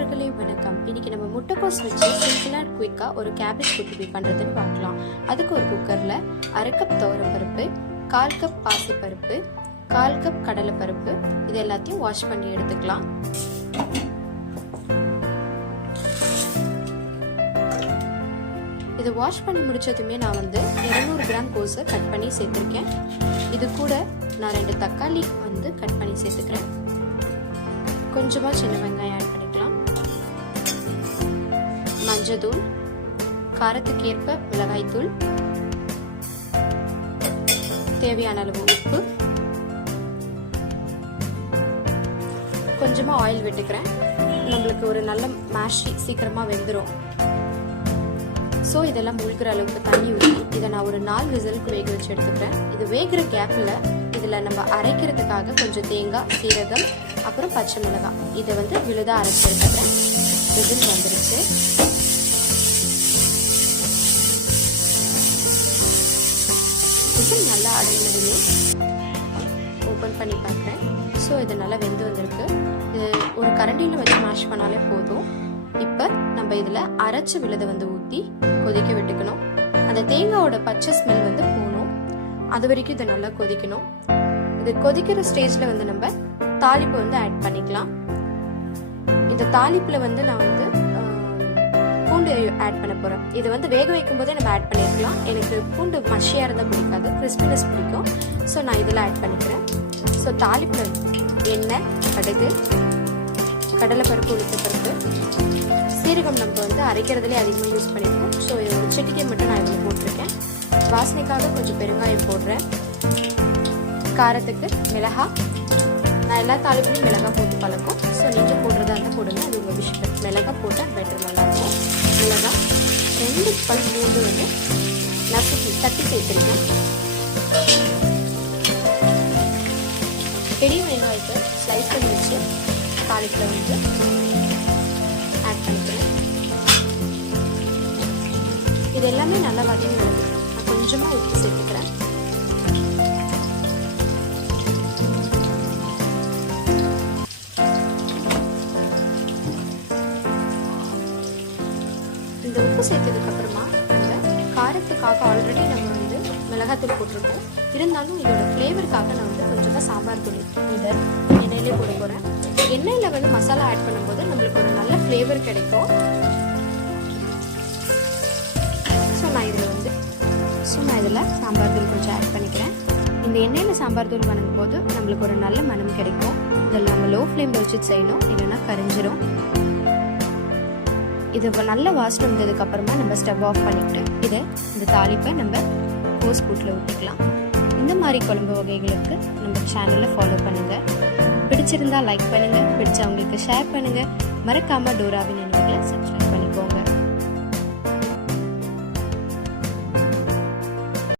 நண்பர்களே வணக்கம். இன்னைக்கு நம்ம முட்டைக்கோஸ் வச்சு சிம்பிளா குயிக்கா ஒரு கேபேஜ் குட்டி பண்றதுன்னு பார்க்கலாம். அதுக்கு ஒரு குக்கர்ல 1/2 கப் துவரப்பருப்பு, 1/4 கப் பாசிப்பருப்பு, 1/4 கப் கடலைப்பருப்பு இது எல்லாத்தையும் வாஷ் பண்ணி எடுத்துக்கலாம். இது வாஷ் பண்ணி முடிச்சதுமே நான் 200 கிராம் கோஸை கட் பண்ணி சேர்த்துருக்கேன். இது கூட நான் 2 தக்காளி கட் பண்ணி சேர்த்துக்கிறேன். கொஞ்சமாக சின்ன வெங்காயம் ஆட் பண்ணிக்கலாம். மஞ்சள், காரத்துக்கு ஏற்ப மிளகாய் தூள், தேவையான அளவு உப்பு, கொஞ்சமாக ஆயில் விட்டுக்கிறேன். நம்மளுக்கு ஒரு நல்ல மேஷ் சீக்கிரமாக வெந்துடும். ஸோ இதெல்லாம் மூழ்கிற அளவுக்கு தண்ணி ஊற்றி இதை நான் ஒரு 4 விசிலுக்கு வேக வச்சு எடுத்துக்கிறேன். இது வேகிற கேப்பில் இதில் நம்ம அரைக்கிறதுக்காக கொஞ்சம் தேங்காய், சீரகம், அப்புறம் பச்சை மிளகாய் இதை விழுதாக அரைச்சி எடுத்துக்கிறேன். விசில் வந்துருச்சு. விசில் நல்லா அடங்கினதுமே ஓப்பன் பண்ணி பார்க்குறேன். ஸோ இது நல்லா வெந்து வந்திருக்கு. இது ஒரு கரண்டியில் வச்சு மேஷ் பண்ணாலே போதும். இப்போ நம்ம இதில் அரைச்சி விழுதை ஊற்றி கொதிக்க விட்டுக்கணும். அந்த தேங்காயோட பச்சை ஸ்மெல் போகணும். அது வரைக்கும் இதை நல்லா கொதிக்கணும். இது கொதிக்கிற ஸ்டேஜில் நம்ம தாளிப்பு ஆட் பண்ணிக்கலாம். இந்த தாளிப்பில் நான் பூண்டு ஆட் பண்ண போகிறேன். இது வேக வைக்கும் போதே நம்ம ஆட் பண்ணிருக்கலாம். எனக்கு பூண்டு மஷியாக இருந்தால் பிடிக்காது, கிறிஸ்பினஸ் பிடிக்கும். ஸோ நான் இதில் ஆட் பண்ணிக்கிறேன். ஸோ தாளிப்பில் எண்ணெய், கடுகு, கடலைப்பருப்பு, உளுத்தப்பருப்பு, சீரகம் நம்ம அரைக்கிறதுலே அதிகமாக யூஸ் பண்ணியிருக்கோம். ஸோ இது ஒரு சிட்டிகை மட்டும் நான் இதில் போட்டிருக்கேன். வாசனைக்காக கொஞ்சம் பெருங்காயம் போடுறேன். காரத்துக்கு மிளகாய், நான் எல்லா தாளிப்புலையும் மிளகாய் போட்டு பழக்கம். ஸோ நீங்கள் போடுறதா இருந்தால் போடுங்க, அது உங்கள் விஷயம். மிளகாய் போட்டால் பெட்டர், நல்லாயிருக்கும். மிளகாய் 2 பல் பூண்டு நசுக்கி தட்டி சேர்த்துருக்கேன். பெரிய வெங்காயத்தை ஸ்லைஸ் பண்ணி வச்சு தாளிப்பில் ஆட் பண்ணிக்கிறேன். இது எல்லாமே நல்லா வதங்கி வருது. நான் கொஞ்சமாக உப்பு சேர்த்துக்கிறேன். இந்த உப்பு சேர்த்ததுக்கு அப்புறமா நம்ம காரத்துக்காக ஆல்ரெடி நம்ம மிளகாத்தூள் போட்டிருக்கோம். இருந்தாலும் இதோட ஃப்ளேவருக்காக நான் கொஞ்சமாக சாம்பார் தூள் இதை எண்ணெயிலே போட போகிறேன். எண்ணெயில் மசாலா ஆட் பண்ணும்போது நம்மளுக்கு ஒரு நல்ல ஃப்ளேவர் கிடைக்கும். ஸோ நான் இதில் சாம்பார் தூள் கொஞ்சம் ஆட் பண்ணிக்கிறேன். இந்த எண்ணெயில் சாம்பார் தூள் பண்ணும்போது நம்மளுக்கு ஒரு நல்ல மனம் கிடைக்கும். இதில் நம்ம லோ ஃப்ளேமில் வச்சு செய்யணும், இல்லைன்னா கரிஞ்சிடும். இது நல்ல வாசனை வந்ததுக்கப்புறமா நம்ம ஸ்டவ் ஆஃப் பண்ணிவிட்டு இந்த தாளிப்பை நம்ம கோஸ் கூட்டில் ஊற்றிக்கலாம். இந்த மாதிரி குழம்பு வகைகளுக்கு நம்ம சேனலை ஃபாலோ பண்ணுங்கள். பிடிச்சிருந்தா லைக் பண்ணுங்கள், பிடிச்சவங்களுக்கு ஷேர் பண்ணுங்கள். மறக்காமல் டோராவின் நினைவுகளை சப்ஸ்கிரைப்